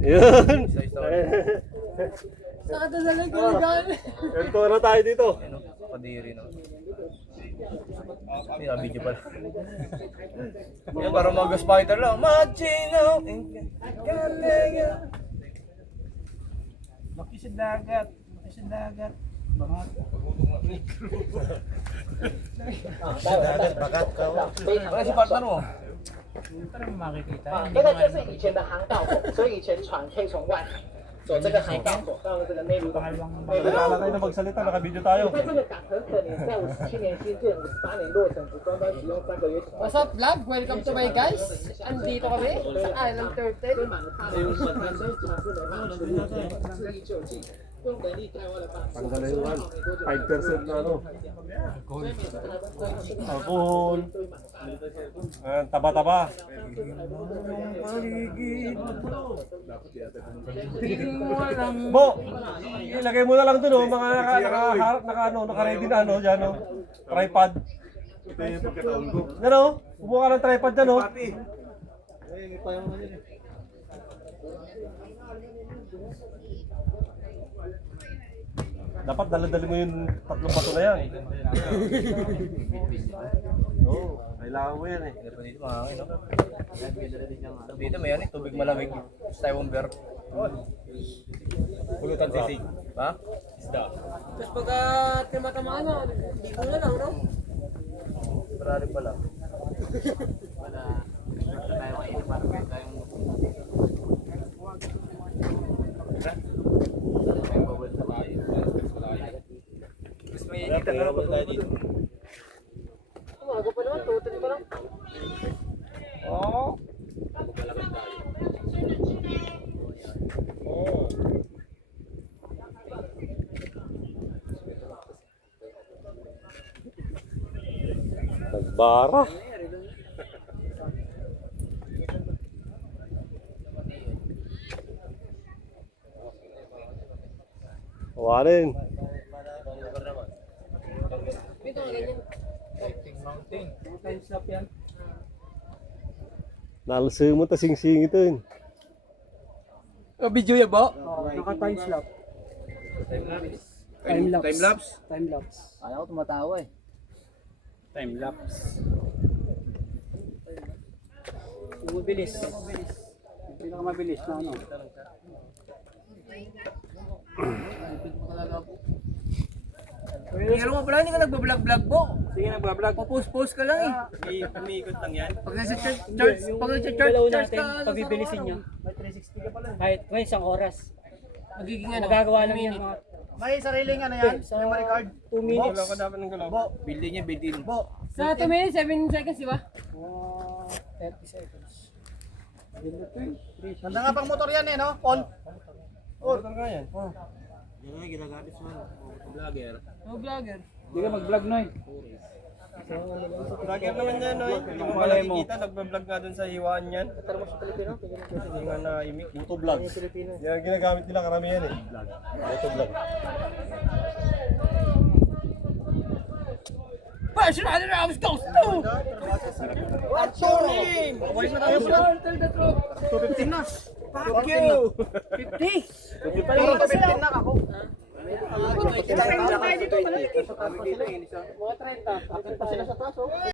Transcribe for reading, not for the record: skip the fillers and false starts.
Yun. Saka ito sa nagkaligan. Ito na tayo dito. Ano? Kadiri no. Hindi, video pala. Yan, parang mga Ghost Fighter lang. Machino! Makisid dagat. Makisid dagat. Bangat. Bagat ka. Wala si partner mo. Parang makikita. 这个就是以前的航道口，所以以前船可以从外海走这个航道口到了这个内陆港。 Kailangan tayo na magsalita, nakabideo tayo. 在这个港很可怜，在57年新建，58年落成，只刚刚使用3个月。 What's up vlog? Welcome to my guys. Andito kami sa Island Turtle. 堆满了大量的水，所以船是没办法处理的，致力救济。用人力在外的办法， Tanggalin yung 5% na ano. Alcohol. Taba-taba. Bo, ilagay mo na lang dun, oh, mga naka-ready na ano, dyan, oh. Tripod. Ito yung pagkataon ko. Yan, oh, kumuha ka ng tripod dyan, oh. Dapat dala-dali mo yung tatlong bato na yan. Oo, kailangan mo yan eh. Meron dito mga ano. Dito may ano, tubig malamig. Taiwan bear. Pulutan sisig. Ha? Isda. Tapos pagka timatamaan na, hindi ko na lang, no? Marami pala. Mas may dito na ako dito. Umaga pa naman, tutin pa lang. Oh. Nagbara. Warin. Dito nga ganyan. Mountain. Time slap yan. Nalasing mo ta sing-sing ito yun. Video ya ba? Naka time slap. Time lapse. Time lapse. Time lapse? Time lapse. Ayaw ko tumatawa eh. Time lapse. Yung mabilis. Yung pinakamabilis na ano. Alam mo pala, hindi ka nagbablog-vlog po. Sige, nagbablog. Post ka lang eh. Umiikot lang yan. Pag nasa church, Yung galaw charge natin, ka, ano, pabibilisin nyo. Kahit may isang oras. magiging ano, Magagawa lang minute. yung mga May sariling ano yan? sa 2 minutes. Wala ka dapat ng galaw. Building niya, building. Sa 2 minutes, 7 seconds, di ba? 30 seconds. Ganda nga pang motor yan eh, no? Paul? Motor nga yan. Vlogger. Oh, vlogger. Hindi ka mag-vlog Noy. Vlogger naman yan, no? Hindi mo Malay mo. makikita, nagbablog nga dun sa hiwaan yan. Hindi nga na-imik. Motovlog. Yan ang ginagamit nila karamihan eh. Motovlog. Passion out of house goes to! What's your name? Voice na tayo bro. Tell the truth. 215 na. Fuck you! 50! Pero 215 na ako. Mga 30. Akin pa sila sa taso.